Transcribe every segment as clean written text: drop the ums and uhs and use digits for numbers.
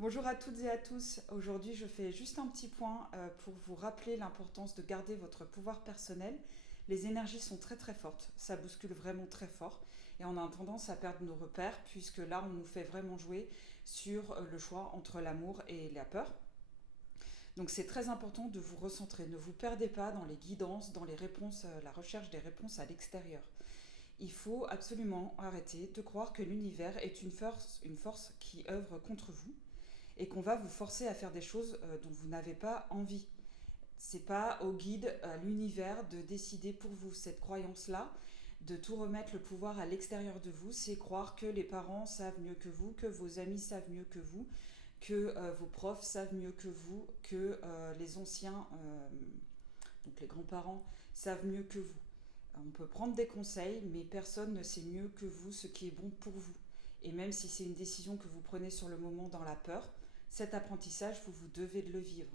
Bonjour à toutes et à tous. Aujourd'hui, je fais juste un petit point pour vous rappeler l'importance de garder votre pouvoir personnel. Les énergies sont très très fortes, ça bouscule vraiment très fort et on a tendance à perdre nos repères puisque là, on nous fait vraiment jouer sur le choix entre l'amour et la peur. Donc c'est très important de vous recentrer. Ne vous perdez pas dans les guidances, dans les réponses, la recherche des réponses à l'extérieur. Il faut absolument arrêter de croire que l'univers est une force qui œuvre contre vous et qu'on va vous forcer à faire des choses dont vous n'avez pas envie. C'est pas au guide, à l'univers de décider pour vous. Cette croyance-là, de tout remettre le pouvoir à l'extérieur de vous, c'est croire que les parents savent mieux que vous, que vos amis savent mieux que vous, que vos profs savent mieux que vous, que les anciens, donc les grands-parents, savent mieux que vous. On peut prendre des conseils, mais personne ne sait mieux que vous ce qui est bon pour vous. Et même si c'est une décision que vous prenez sur le moment dans la peur, cet apprentissage, vous devez de le vivre.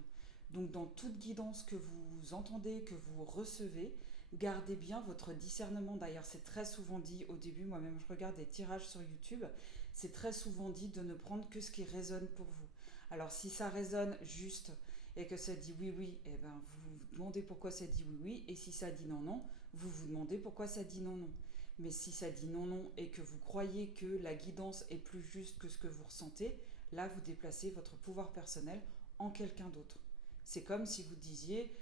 Donc dans toute guidance que vous entendez, que vous recevez, gardez bien votre discernement. D'ailleurs, c'est très souvent dit au début, moi-même je regarde des tirages sur YouTube, c'est très souvent dit de ne prendre que ce qui résonne pour vous. Alors si ça résonne juste et que ça dit oui oui, eh ben vous vous demandez pourquoi ça dit oui oui, et si ça dit non non, vous vous demandez pourquoi ça dit non non. Mais si ça dit non non et que vous croyez que la guidance est plus juste que ce que vous ressentez, là vous déplacez votre pouvoir personnel en quelqu'un d'autre. C'est comme si vous disiez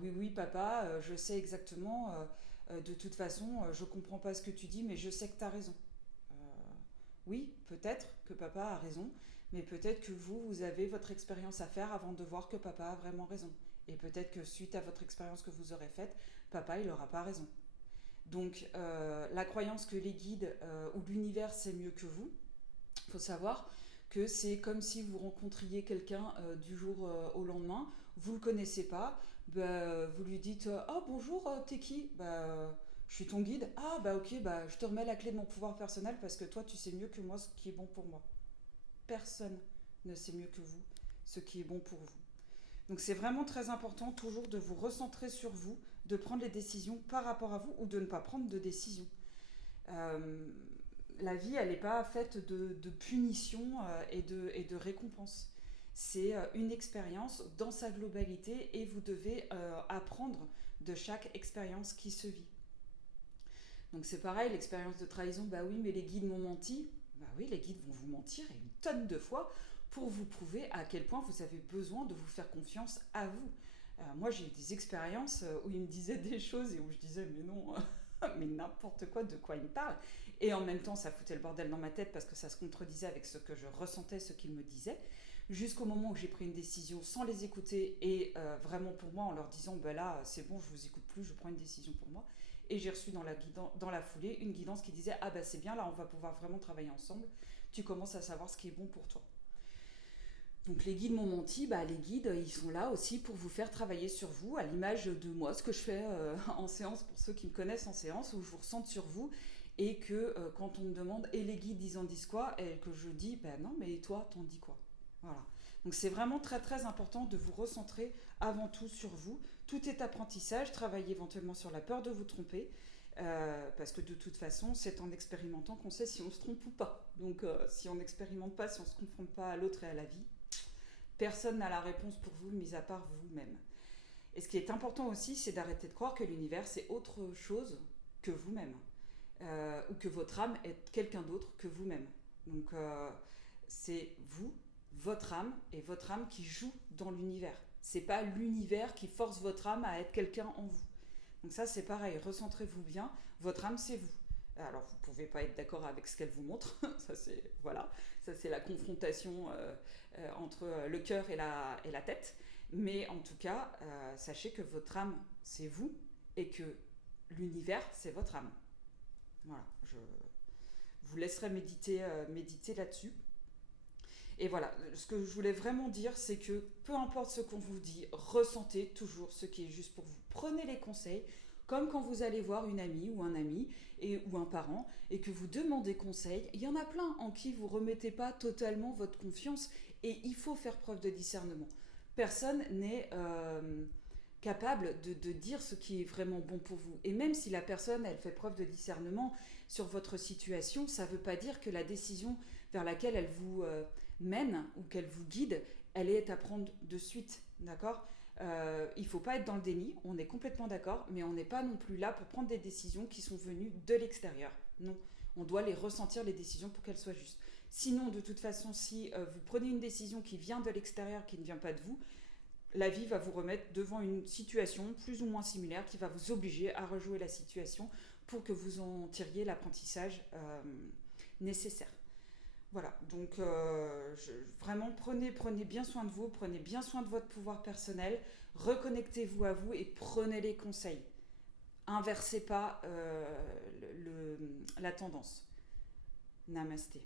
oui oui papa, je sais exactement, de toute façon je comprends pas ce que tu dis mais je sais que tu as raison. Euh, oui, peut-être que papa a raison, mais peut-être que vous avez votre expérience à faire avant de voir que papa a vraiment raison. Et peut-être que suite à votre expérience que vous aurez faite, papa il n'aura pas raison. Donc la croyance que les guides ou l'univers c'est mieux que vous, il faut savoir que c'est comme si vous rencontriez quelqu'un du jour au lendemain, vous ne le connaissez pas, bah, vous lui dites oh bonjour, t'es qui je suis ton guide. Ah bah ok, bah je te remets la clé de mon pouvoir personnel parce que toi tu sais mieux que moi ce qui est bon pour moi. Personne ne sait mieux que vous ce qui est bon pour vous. Donc c'est vraiment très important toujours de vous recentrer sur vous, de prendre les décisions par rapport à vous ou de ne pas prendre de décision. Euh, la vie, elle n'est pas faite de punitions et de récompenses. C'est une expérience dans sa globalité et vous devez apprendre de chaque expérience qui se vit. Donc c'est pareil, l'expérience de trahison, bah oui, mais les guides m'ont menti. Bah oui, les guides vont vous mentir une tonne de fois pour vous prouver à quel point vous avez besoin de vous faire confiance à vous. Moi, j'ai eu des expériences où ils me disaient des choses et où je disais, mais non, mais n'importe quoi, de quoi ils me parlent. Et en même temps, ça foutait le bordel dans ma tête parce que ça se contredisait avec ce que je ressentais, ce qu'ils me disaient. Jusqu'au moment où j'ai pris une décision sans les écouter et vraiment pour moi en leur disant, bah là, c'est bon, je vous écoute plus, je prends une décision pour moi. Et j'ai reçu dans la foulée une guidance qui disait, ah bah c'est bien, là on va pouvoir vraiment travailler ensemble, tu commences à savoir ce qui est bon pour toi. Donc les guides m'ont menti, bah les guides ils sont là aussi pour vous faire travailler sur vous, à l'image de moi, ce que je fais en séance pour ceux qui me connaissent en séance, où je vous ressente sur vous et que quand on me demande et les guides ils en disent quoi, et que je dis bah non mais toi t'en dis quoi. Voilà. Donc c'est vraiment très très important de vous recentrer avant tout sur vous. Tout est apprentissage, travaillez éventuellement sur la peur de vous tromper, parce que de toute façon c'est en expérimentant qu'on sait si on se trompe ou pas. Donc si on n'expérimente pas, si on ne se confronte pas à l'autre et à la vie, personne n'a la réponse pour vous, mis à part vous-même. Et ce qui est important aussi, c'est d'arrêter de croire que l'univers, c'est autre chose que vous-même. Ou que votre âme est quelqu'un d'autre que vous-même. Donc, c'est vous, votre âme, et votre âme qui joue dans l'univers. C'est pas l'univers qui force votre âme à être quelqu'un en vous. Donc ça, c'est pareil, recentrez-vous bien. Votre âme, c'est vous. Alors, vous pouvez pas être d'accord avec ce qu'elle vous montre. Ça, c'est voilà, ça c'est la confrontation entre le cœur et la tête. Mais en tout cas, sachez que votre âme, c'est vous et que l'univers, c'est votre âme. Voilà, je vous laisserai méditer là-dessus. Et voilà, ce que je voulais vraiment dire, c'est que peu importe ce qu'on vous dit, ressentez toujours ce qui est juste pour vous. Prenez les conseils, comme quand vous allez voir une amie ou un ami ou un parent et que vous demandez conseil. Il y en a plein en qui vous ne remettez pas totalement votre confiance et il faut faire preuve de discernement. Personne n'est capable de dire ce qui est vraiment bon pour vous. Et même si la personne, elle fait preuve de discernement sur votre situation, ça ne veut pas dire que la décision vers laquelle mène ou qu'elle vous guide, elle est à prendre de suite, d'accord? Il ne faut pas être dans le déni, on est complètement d'accord, mais on n'est pas non plus là pour prendre des décisions qui sont venues de l'extérieur. Non, on doit les ressentir, les décisions, pour qu'elles soient justes. Sinon, de toute façon, si vous prenez une décision qui vient de l'extérieur, qui ne vient pas de vous, la vie va vous remettre devant une situation plus ou moins similaire qui va vous obliger à rejouer la situation pour que vous en tiriez l'apprentissage nécessaire. Voilà, donc vraiment prenez bien soin de vous, prenez bien soin de votre pouvoir personnel, reconnectez-vous à vous et prenez les conseils. Inversez pas la tendance. Namasté.